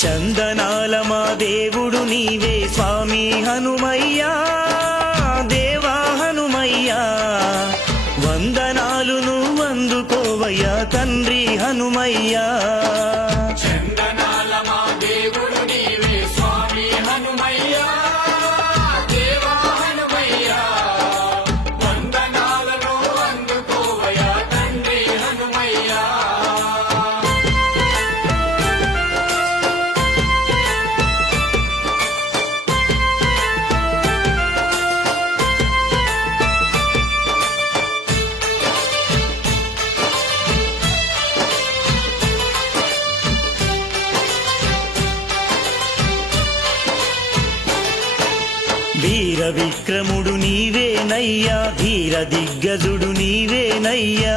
చందనాల మా దేవుడు నీవే స్వామి హనుమయ్యా, దేవా హనుమయ్యా, వందనాలు నువ్వు అందుకోవయ్యా తండ్రి హనుమయ్యా. వీర విక్రముడు నీవేనయ్యా, ధీర దిగ్గజుడు నీవేనయ్యా.